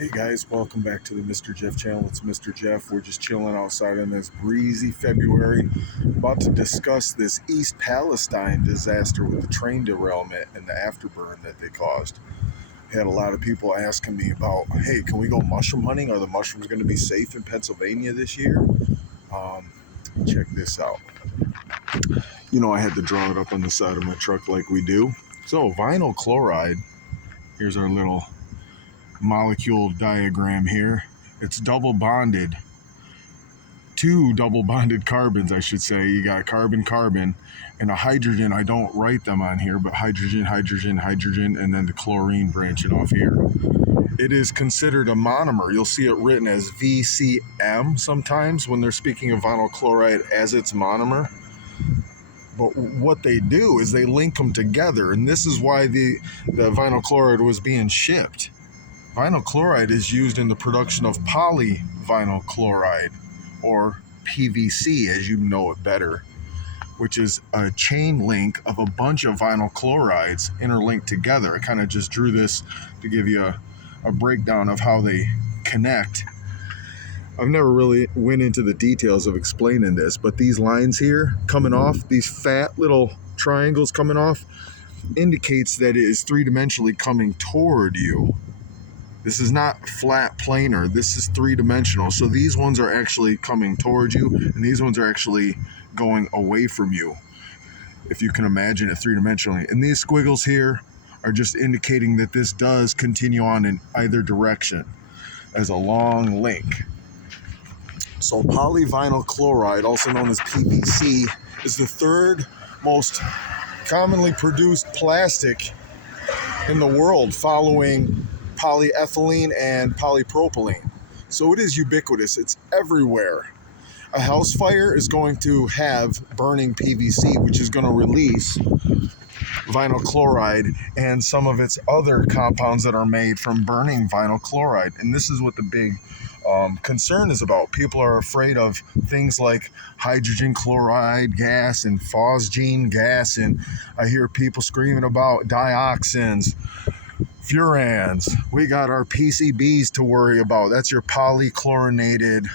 Hey guys, welcome back to the Mr. Jeff channel. It's Mr. Jeff. We're just chilling outside on this breezy February, about to discuss this East Palestine disaster with the train derailment and the afterburn that they caused. I had a lot of people asking me about, hey, can we go mushroom hunting? Are the mushrooms going to be safe in Pennsylvania this year? Check this out. I had to draw it up on the side of my truck like we do. So vinyl chloride, here's our little molecule diagram here. It's double bonded, two double bonded carbons, I should say. You got carbon carbon and a hydrogen. I don't write them on here, but hydrogen hydrogen hydrogen, and then the chlorine branching off here. It is considered a monomer. You'll see it written as VCM sometimes when they're speaking of vinyl chloride as its monomer. But what they do is they link them together, and this is why the vinyl chloride was being shipped. Vinyl chloride is used in the production of polyvinyl chloride, or PVC as you know it better, which is a chain link of a bunch of vinyl chlorides interlinked together. I kind of just drew this to give you a breakdown of how they connect. I've never really went into the details of explaining this, but these lines here coming off, these fat little triangles coming off, indicates that it is three-dimensionally coming toward you. This is not flat planar, this is three-dimensional. So these ones are actually coming towards you, and these ones are actually going away from you, if you can imagine it three-dimensionally. And these squiggles here are just indicating that this does continue on in either direction as a long link. So polyvinyl chloride, also known as PVC, is the third most commonly produced plastic in the world, following polyethylene and polypropylene. So it is ubiquitous, it's everywhere. A house fire is going to have burning PVC, which is going to release vinyl chloride and some of its other compounds that are made from burning vinyl chloride. And this is what the big concern is about. People are afraid of things like hydrogen chloride gas and phosgene gas, and I hear people screaming about dioxins, furans. We got our PCBs to worry about. That's your polychlorinated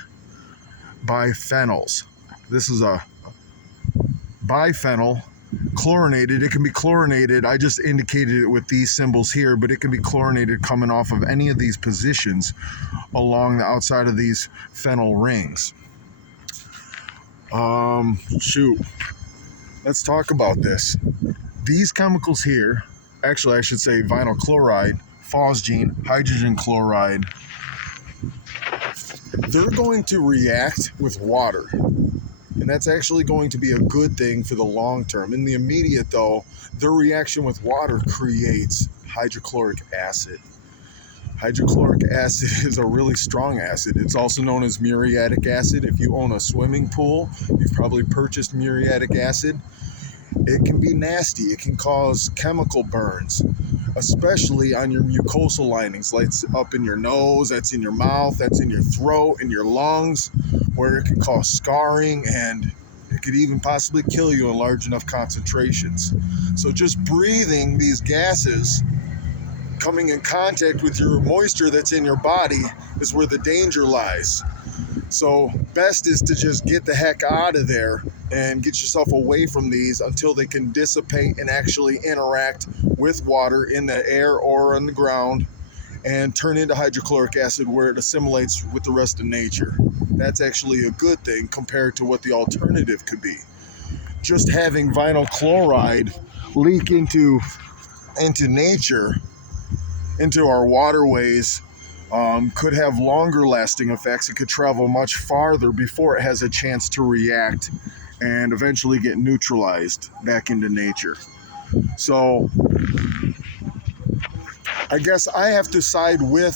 biphenyls. This is a biphenyl chlorinated. It can be chlorinated. I just indicated it with these symbols here, but it can be chlorinated coming off of any of these positions along the outside of these phenyl rings. Let's talk about this. These chemicals here, actually I should say vinyl chloride, phosgene, hydrogen chloride, they're going to react with water. And that's actually going to be a good thing for the long term. In the immediate, though, their reaction with water creates hydrochloric acid. Hydrochloric acid is a really strong acid. It's also known as muriatic acid. If you own a swimming pool, you've probably purchased muriatic acid. It can be nasty. It can cause chemical burns, especially on your mucosal linings, like up in your nose, that's in your mouth, that's in your throat, in your lungs, where it can cause scarring, and it could even possibly kill you in large enough concentrations. So just breathing these gases, coming in contact with your moisture that's in your body, is where the danger lies. So best is to just get the heck out of there and get yourself away from these until they can dissipate and actually interact with water in the air or on the ground and turn into hydrochloric acid, where it assimilates with the rest of nature. That's actually a good thing compared to what the alternative could be. Just having vinyl chloride leak into nature, into our waterways, could have longer lasting effects. It could travel much farther before it has a chance to react and eventually get neutralized back into nature. So I guess I have to side with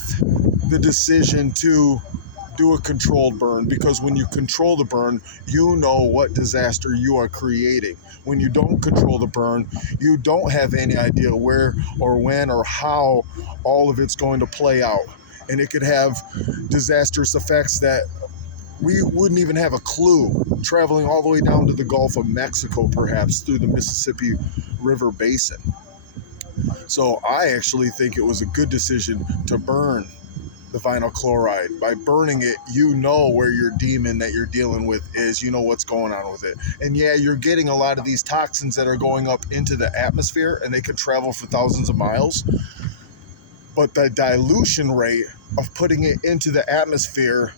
the decision to do a controlled burn, because when you control the burn, you know what disaster you are creating. When you don't control the burn, you don't have any idea where or when or how all of it's going to play out. And it could have disastrous effects that we wouldn't even have a clue, traveling all the way down to the Gulf of Mexico, perhaps through the Mississippi River Basin. So I actually think it was a good decision to burn the vinyl chloride. By burning it, you know where your demon that you're dealing with is, you know what's going on with it. And yeah, you're getting a lot of these toxins that are going up into the atmosphere, and they could travel for thousands of miles. But the dilution rate of putting it into the atmosphere,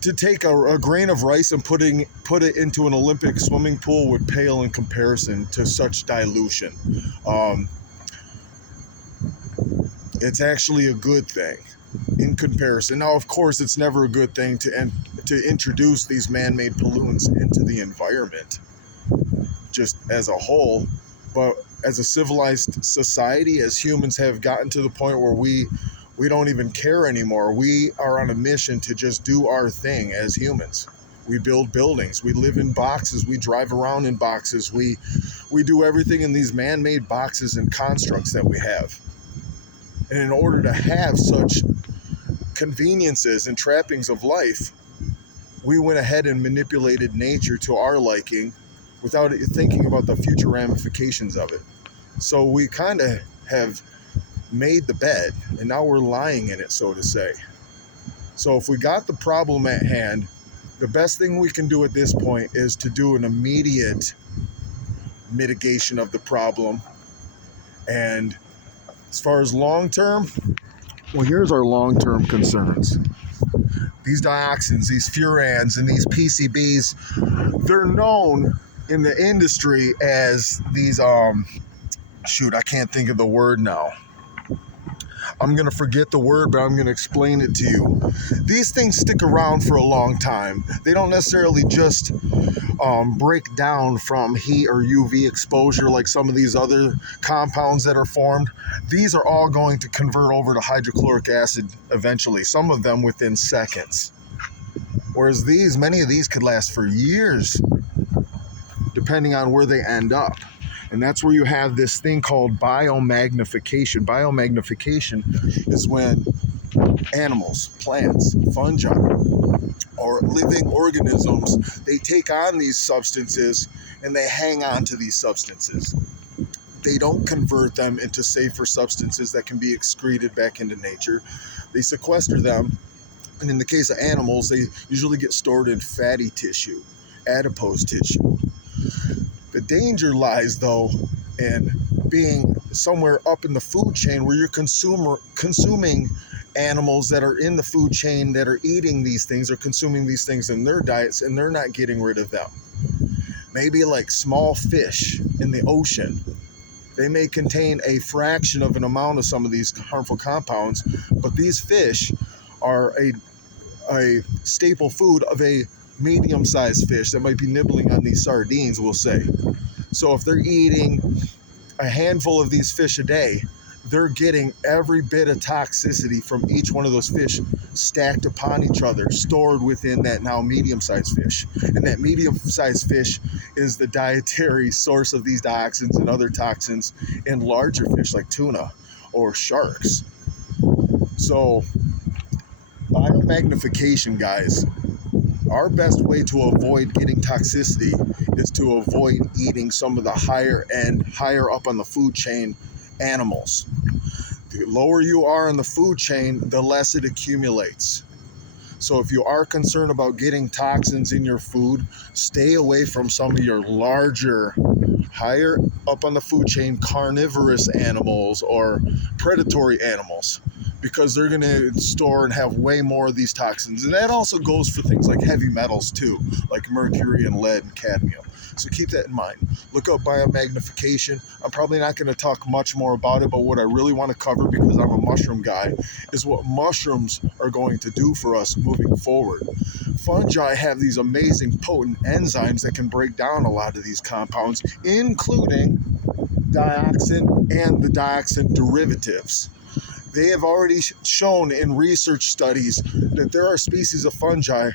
to take a grain of rice and put it into an Olympic swimming pool would pale in comparison to such dilution. It's actually a good thing in comparison. Now, of course, it's never a good thing to introduce these man-made pollutants into the environment just as a whole. But as a civilized society, as humans have gotten to the point where we don't even care anymore. We are on a mission to just do our thing as humans. We build buildings. We live in boxes. We drive around in boxes. We do everything in these man-made boxes and constructs that we have. And in order to have such conveniences and trappings of life, we went ahead and manipulated nature to our liking without thinking about the future ramifications of it. So we kind of have made the bed, and now we're lying in it, so to say. So if we got the problem at hand, the best thing we can do at this point is to do an immediate mitigation of the problem. And as far as long-term, well, here's our long-term concerns. These dioxins, these furans, and these PCBs, they're known in the industry as these, I can't think of the word now. I'm going to forget the word, but I'm going to explain it to you. These things stick around for a long time. They don't necessarily just break down from heat or UV exposure like some of these other compounds that are formed. These are all going to convert over to hydrochloric acid eventually, some of them within seconds. Whereas many of these could last for years, depending on where they end up. And that's where you have this thing called biomagnification. Biomagnification is when animals, plants, fungi, or living organisms, they take on these substances and they hang on to these substances. They don't convert them into safer substances that can be excreted back into nature. They sequester them. And in the case of animals, they usually get stored in fatty tissue, adipose tissue. The danger lies, though, in being somewhere up in the food chain where you're consuming animals that are in the food chain that are eating these things or consuming these things in their diets, and they're not getting rid of them. Maybe like small fish in the ocean. They may contain a fraction of an amount of some of these harmful compounds, but these fish are a staple food of a medium-sized fish that might be nibbling on these sardines, we'll say. So if they're eating a handful of these fish a day, they're getting every bit of toxicity from each one of those fish stacked upon each other, stored within that now medium-sized fish. And that medium-sized fish is the dietary source of these dioxins and other toxins in larger fish like tuna or sharks. So biomagnification, guys, our best way to avoid getting toxicity is to avoid eating some of the higher up on the food chain animals. The lower you are in the food chain, the less it accumulates. So if you are concerned about getting toxins in your food, stay away from some of your larger, higher up on the food chain carnivorous animals or predatory animals, because they're going to store and have way more of these toxins. And that also goes for things like heavy metals too, like mercury and lead and cadmium. So keep that in mind. Look up biomagnification. I'm probably not going to talk much more about it, but what I really want to cover, because I'm a mushroom guy, is what mushrooms are going to do for us moving forward. Fungi have these amazing potent enzymes that can break down a lot of these compounds, including dioxin and the dioxin derivatives. They have already shown in research studies that there are species of fungi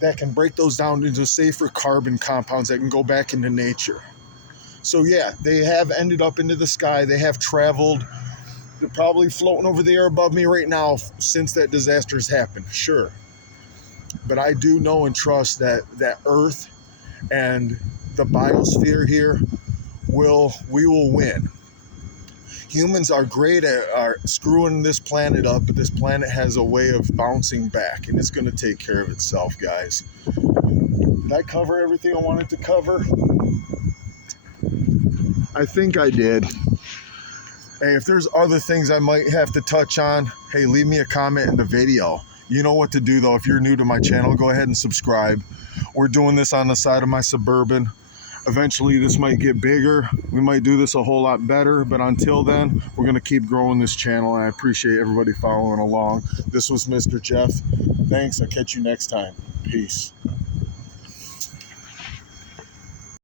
that can break those down into safer carbon compounds that can go back into nature. So yeah, they have ended up into the sky. They have traveled. They're probably floating over the air above me right now since that disaster has happened, sure. But I do know and trust that Earth and the biosphere here we will win. Humans are great at screwing this planet up, but this planet has a way of bouncing back, and it's going to take care of itself, guys. Did I cover everything I wanted to cover? I think I did. Hey, if there's other things I might have to touch on, hey, leave me a comment in the video. You know what to do, though. If you're new to my channel, go ahead and subscribe. We're doing this on the side of my Suburban. Eventually, this might get bigger. We might do this a whole lot better. But until then, we're going to keep growing this channel. And I appreciate everybody following along. This was Mr. Jeff. Thanks. I'll catch you next time. Peace.